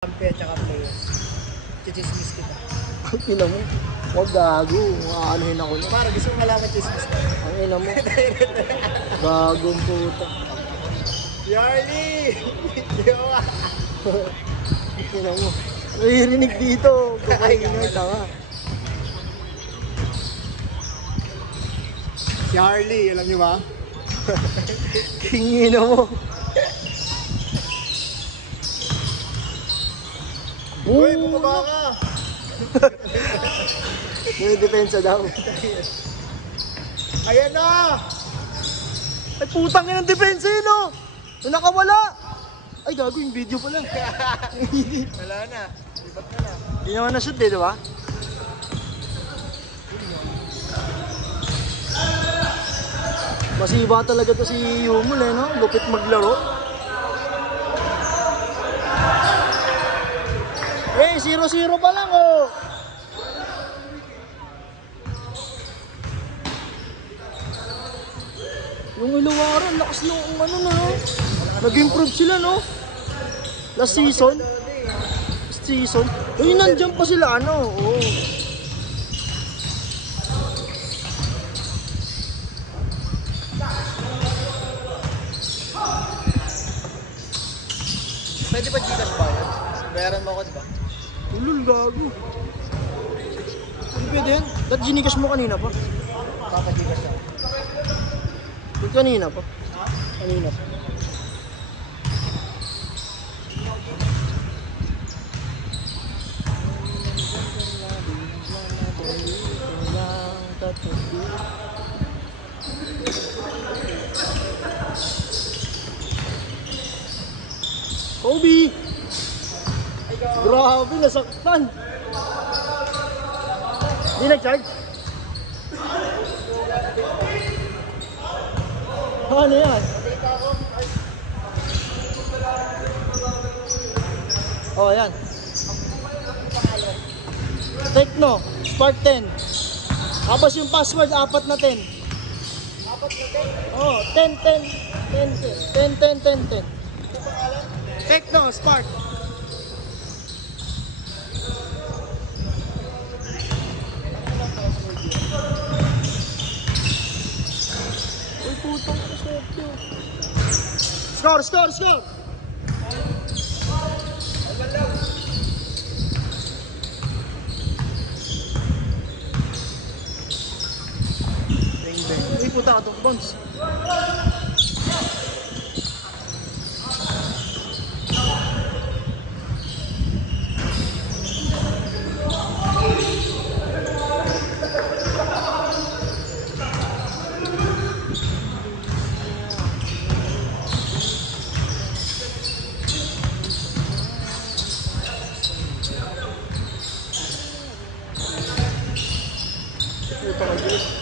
Kampi at saka players. Chichismis kita. Ang ina mo. Huwag gago. Aanohin ako na. Para gusto mo malaman chismis ka. Ang ina mo. Gagong puta. Yarly! Yawa! Ang ina mo. Naririnig dito. Kumaingay tanga. Si Harley, alam niyo ba? Kingin mo. Uy, bumaba ka! May depensa daw. Ayan na! Ay putang ina ng depensa yun oh. Nung nakawala. Ay gago yung video pala. Wala na. Libat na lang. Hindi naman na-shoot eh, di ba? Masiba talaga to si Yumul eh, no? Lupit maglaro. Eh, 0-0 pa lang oh. Yung Iluwaran, lakas nung ano na. Nag-improve sila, no? Last season. Last season. Uy, nandiyan pa sila, ano? Oo. Pwede ba Gcash ba yan? Bayaran mo ako, diba? Ulul, gago. Ano pwede yan? Ba't ginigas mo kanina pa? Papa Gcash ako. Ba't kanina pa? Kanina pa. Kobe! Grabe, nasaktan! Hindi nag-charge? Ano yan? Oh, yan. Tecno, Spark 10. Tapos yung password, 4 na 10. 4 na 10? Oh, 10, 10. 10. Tecno, Spark. Uy, putang kasokyo. Score! Uy, puta ka itong bounce. Puta ka dito.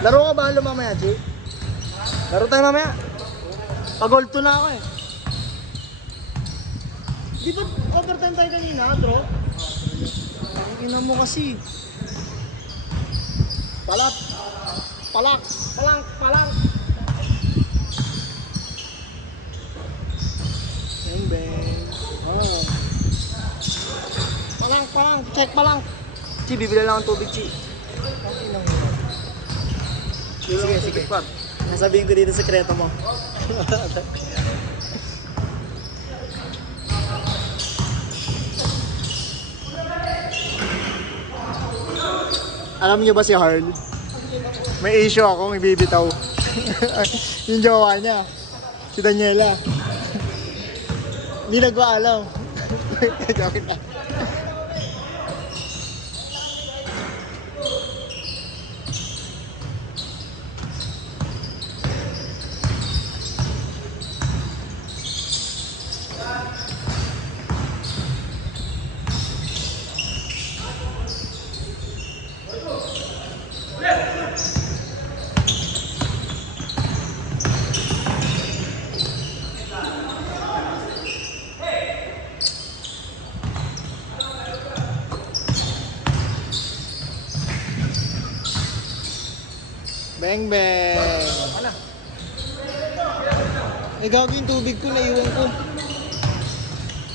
Laro ka ba halo mamaya, G? Laro tayo mamaya. Pag-gold 2 na ako eh. Di ba overtime tayo kanina, bro? Ang ina mo kasi. Palak. Bang bang. Oh. Palang. Check palang. Chi, bibili lang ang tubig, Chi. Sige. Nasabihin ko dito sekreto mo. Alam niyo ba si Harl? May issue akong ibibitaw. Yung jowa niya. Si Daniela. Hindi nagpaalam. Joke na. Bang bang! Ano? Eh gago yung tubig ko, naiwan ko.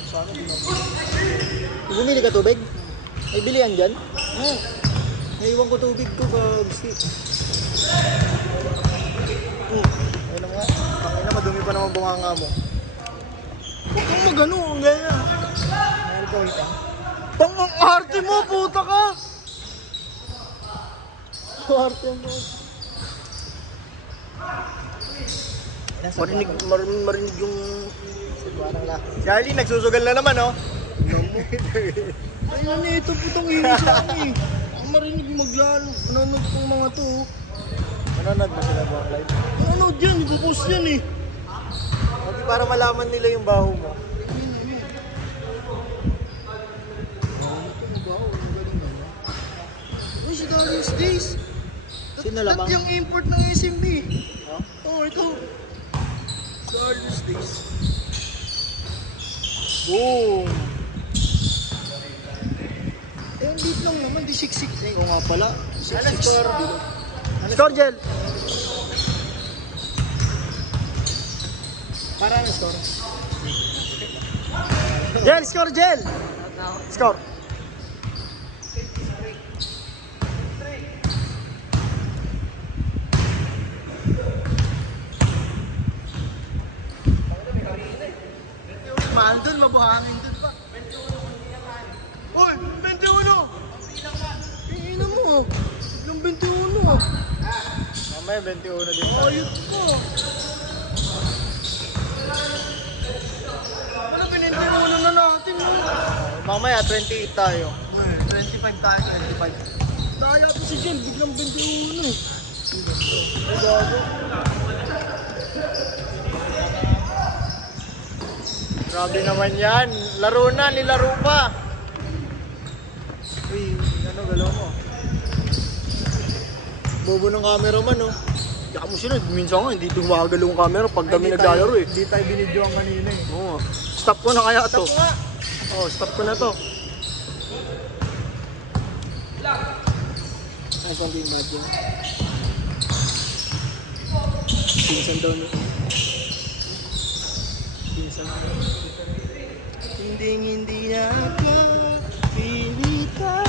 Sana di na. Bumili ka tubig? May bilihan dyan? Oo. Naiwan ko tubig ko, gagsi. Ayun na nga. Ay na, madumi pa naman bunganga mo. Huwag kang magano, ang ganyan. Meron ka wait ah. Ang arte mo, puta ka! Ang arte mo. Marinig yung... Si Arlie, nagsusugal na naman, oh. Ayun na ito, putang inis lang eh. Ang marinig maglalo. Manonood pang mga to. Manonood ba sila buong live? Manonood yan, ipopost yan eh. Okay, para malaman nila yung baho mo. Uy, si Darius Days. Sino lamang? Yung import ng SMB. Oh? Oh, ito. Darius Days. Boom! Eh, hindi lang naman, di 6-6. Oo nga pala. Ano score? Score, Jel. Para ano score? Jel, score, Jel. Score. Mahal dun, mabuhangin dun pa. Hoy, 21! Tingnan mo. Biglang 21. Mamaya 21 din. Ayot ko. Ano, pinintinunan na natin, no? Mamaya 28 tayo. 25 tayo, 25. Daya po si Jen, biglang 21 eh. Ay, gago. Grabe naman yan. Laro na, nilaro pa. Uy, ano galaw mo? Bobo ng cameraman, no? Kaya mo sila, minsan nga, hindi dumagalaw ang camera pag kami naglalaro eh. Hindi tayo binidyoan kanina eh. Oo. Stop ko na kaya to. Stop ko nga. Oh, stop ko na to. Ay, kung imagine. Pinsan daw no. Pinsan. Hindi na ako pinita.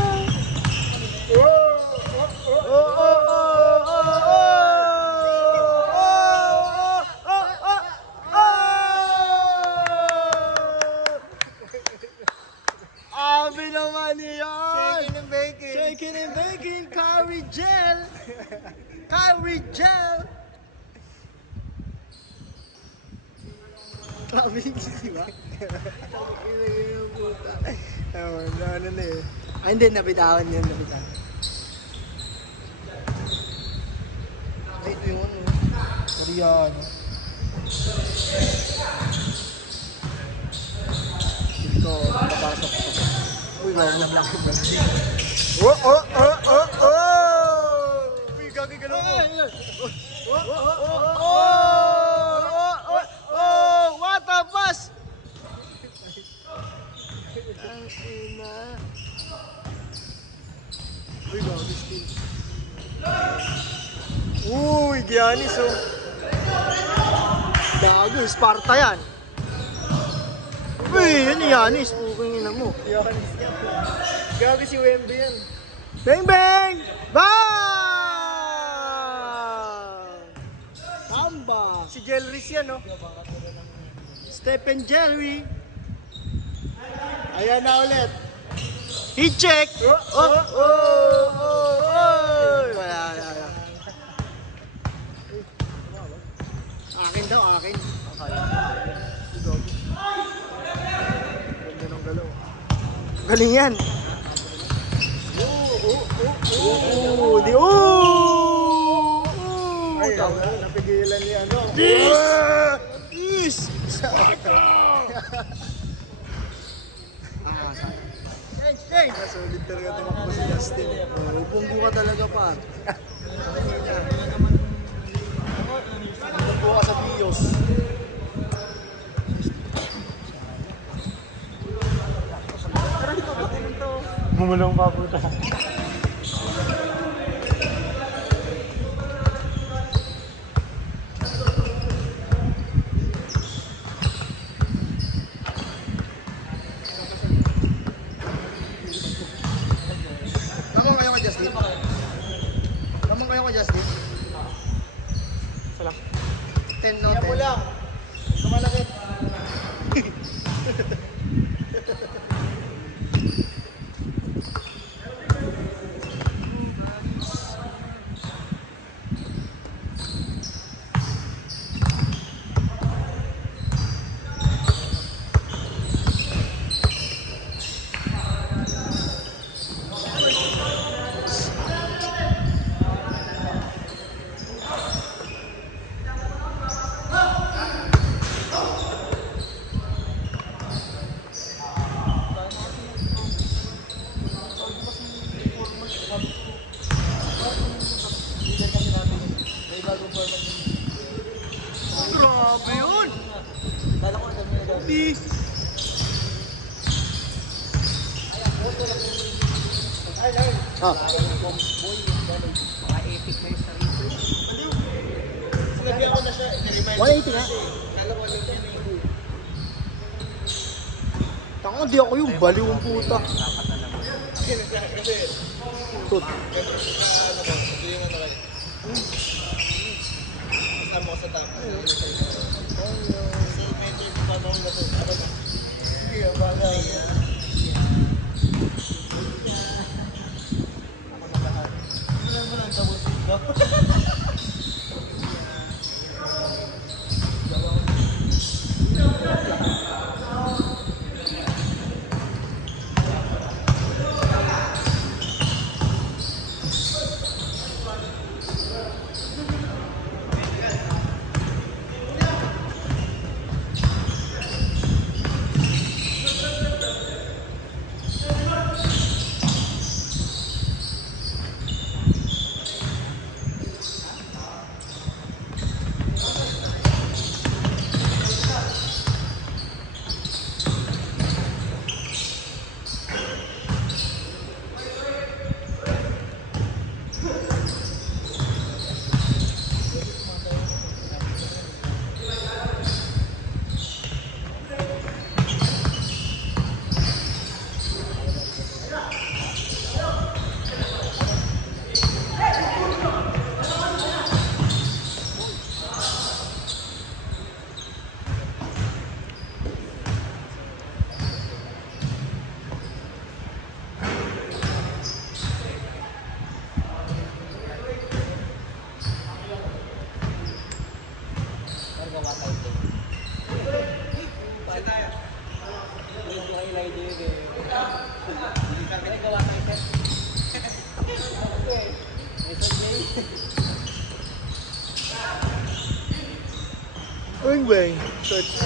Abi naman yan! Shaking and baking. Shaking and baking, curry gel! Curry gel! Grabe yung di ba? Ano na eh. Ay, hindi, nabitawan yan, nabitawan. Ay, ito yung ano. Korean. Dito, papasok ko. Uy, wala lang ko ba? Uy, gagay galaw mo. What a bus! Ang ina. Uy, gagay still. Uy, Giannis oh. Bago, Sparta yan. Uy, yan yung Yanis. Pukang ina mo. Giannis yan. Gagay si Wemby yan. Bang bang! Bang! Samba! Si Jelris yan oh. Stephen Jerry. Ayan na ulit. Heat check! Oh! Galing yan. Ay, napigilan niya, ano? Yes! Sulit talaga tumakbo si Justin. Bumbu ka talaga pa. Bumbu ka sa Bios. Bumulong pa puta. Tamang kayo ka, Justin? Tamang kayo ka, Justin? Sala. 10 no, 10. Yan mo lang. Kamalakit. Grabe yun! Kala ko dami na dami. Ah. Mga epic na yung sarili. Sinabi ako na siya. 180 nga. Kala ko lang yan eh. Tanga, di ako yung baliw ang puta. Tut. Kasama ko sa top. So, medyo pa ba ako natin? Sige, ang bagay. Ako na lahat. Ano naman ang double seat ko? Bang bang. Touch.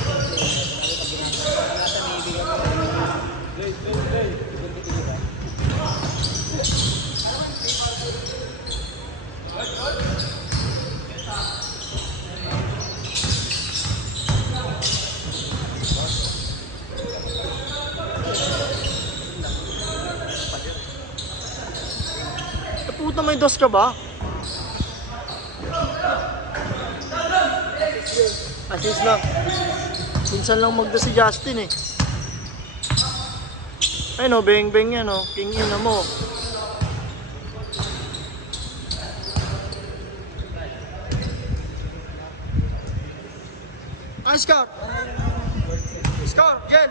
Puta, may dos ka ba? Assist lang. Minsan lang magda si Justin eh. Ay no, beng beng yan oh. King ina mo. Ay, Scout! Scout, Jen!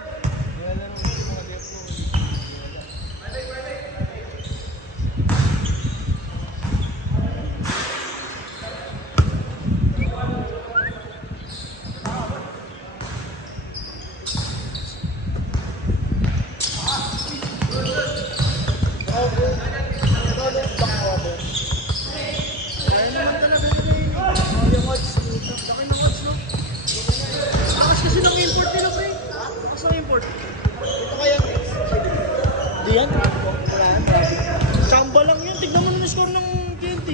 score ng TNT.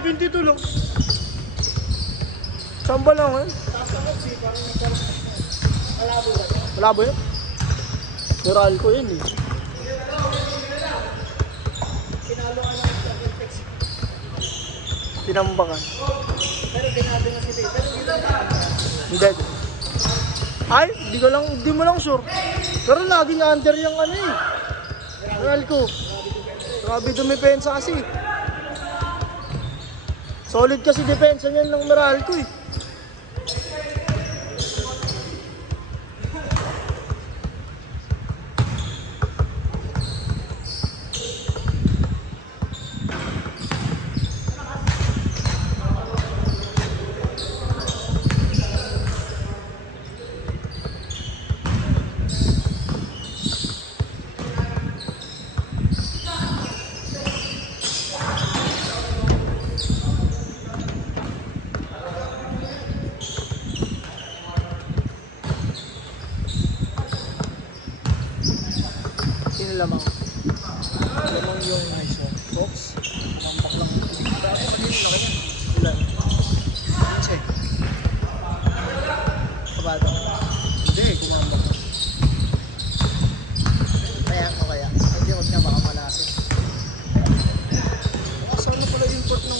22 lang. Samba lang eh. Malabo yun? Moral ko yun eh. Tinambakan. Pero ganado na si Tay. Pero dito Hindi. Ay, di mo lang sure. Pero laging under yung ano eh. Moral ko. Grabe dumepensa kasi. Solid kasi depensa niyan ng Meralco eh. Sino lamang? Lamang yung nice one. Fox? Nampak lang. Dati magiging laki yan. Ilan? Check. Kabado. Hindi, kumambak na. Kaya ko kaya. Hindi, huwag niya baka malasin. Saan na pala import ng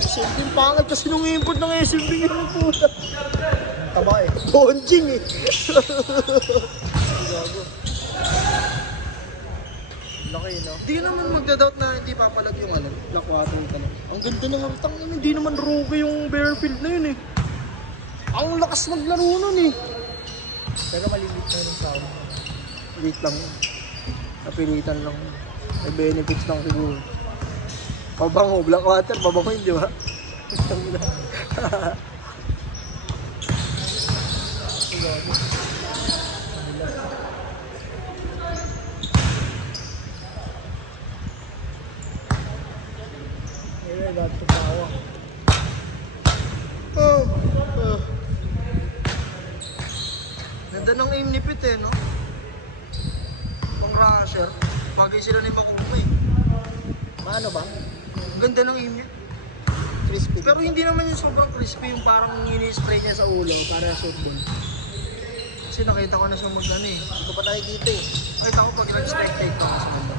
SMB? Pangit kasi nung import ng SMB yung puta. Taba eh. Bonjing eh. Gago. Laki, no? Di naman magda-doubt na hindi papalag yung ano, Black Water talaga. Ang ganda ng tang, hindi naman rookie yung Bearfield na yun eh. Ang lakas maglaro nun eh. Pero malilit na yung sound. Wait lang yun. Napilitan lang. May benefits lang siguro. Pabango, Blackwater, pabango yun, di ba? Anyway, got to power. Ganda ng aim ni Pit eh, no? Pang rusher. Bagay sila ni Makuma eh. Maano ba? Ang ganda ng aim niya. Crispy. Pero hindi naman yung sobrang crispy, yung parang ini-spray niya sa ulo para shootball. Kasi nakita ko na siya mag-ano eh. Hindi ko pa nakikita eh. Nakita ko pag nag-spectate pa sa banda.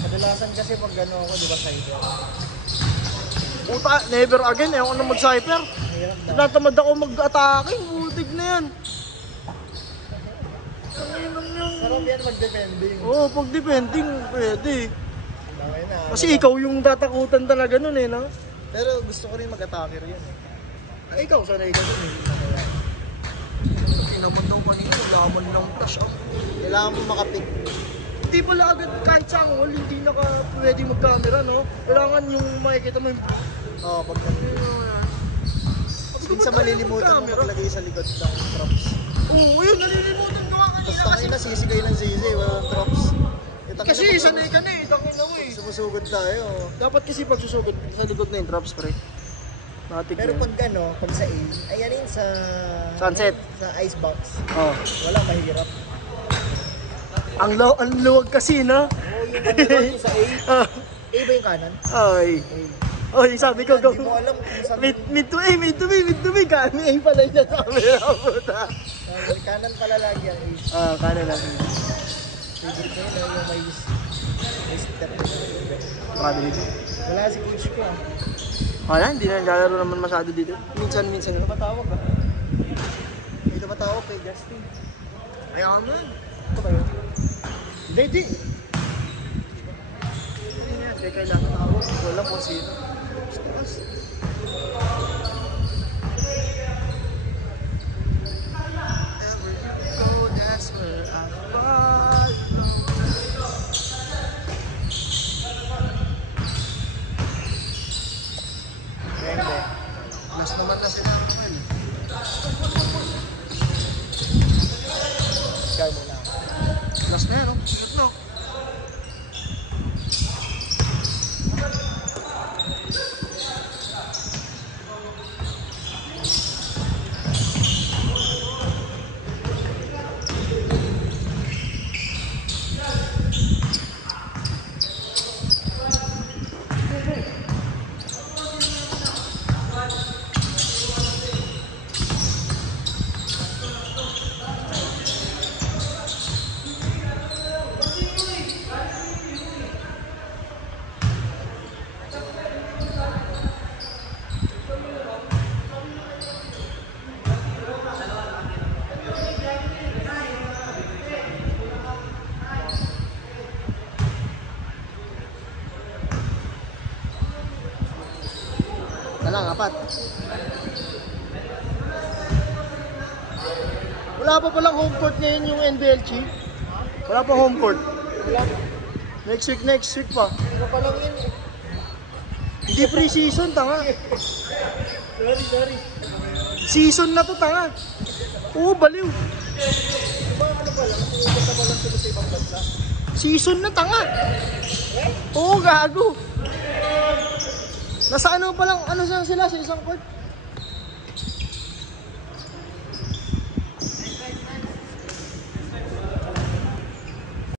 Kadalasan kasi pag gano'n ako, di ba, cyber? Puta, never again. Ewan ko na mag-cyper. Mahirap na. Tinatamad ako mag-atake. Ultig na yan. Sarap yan mag-defending. Oo, pag defending, pwede. Okay na. Kasi ikaw yung tatakutan talaga nun eh, no? Pero gusto ko rin mag-attacker yun. Ay, ikaw, sanay ka dun eh. Hindi naman daw kanina, laman lang flash ang... Kailangan mo makapick. Hindi pala agad kahit sa angol, hindi naka pwede mag-camera, no? Kailangan yung makikita mo yung... Oo, pag minsan malilimutan mo maglagay sa likod ng props. Oo, yun, nalilimutan ko nga Tapos kanina tangin na, sisigay ng sisi, walang props. kasi sanay ka na eh, tangin na mo eh. Sumusugod tayo. Dapat kasi pag susugod sa likod na yung drops, pre. Matik Pero na yun. pag ano, pag sa A, ayan yun sa... Sunset. Sa icebox. Oh. Wala, mahirap. Ang luwag kasi, no? Oo, yung ano doon, yung sa A. Ah, A ba yung kanan? ay. Oy, sabi ko, go. Hindi mo alam kung saan. Mid to A, mid to B, mid to B. Kami ay pala dyan sa camera, puta. Kanan pala lagi ang A. Ah, kanan lang. Favorite ko yun, yung may step. Grabe dito. Wala si coach ko ah. Wala, hindi na naglalaro naman masyado dito. Minsan-minsan Ano na. matawag ah? May tumatawag kay Justin. Ayaw mo yan. Ito ba yun? Hindi, di. Hindi na yan, kaya kailangan tawag. Wala po sino. Wherever you go, that's where I follow. Hindi. Last naman na sila naman. Scar mo lang. Last na yan, no? Shoot, no? Wala, 4. Wala pa palang home court ngayon yung NBLG. Wala pa home court. Wala. Next week pa. Ano pa lang yun? Hindi pre-season, tanga. Sorry. Season na to, tanga. Oo, baliw. Diba ano pa lang? Pupunta pa lang sila sa ibang bansa. Season na, tanga. Oo, gago. Nasa ano pa lang, ano sila sa isang court?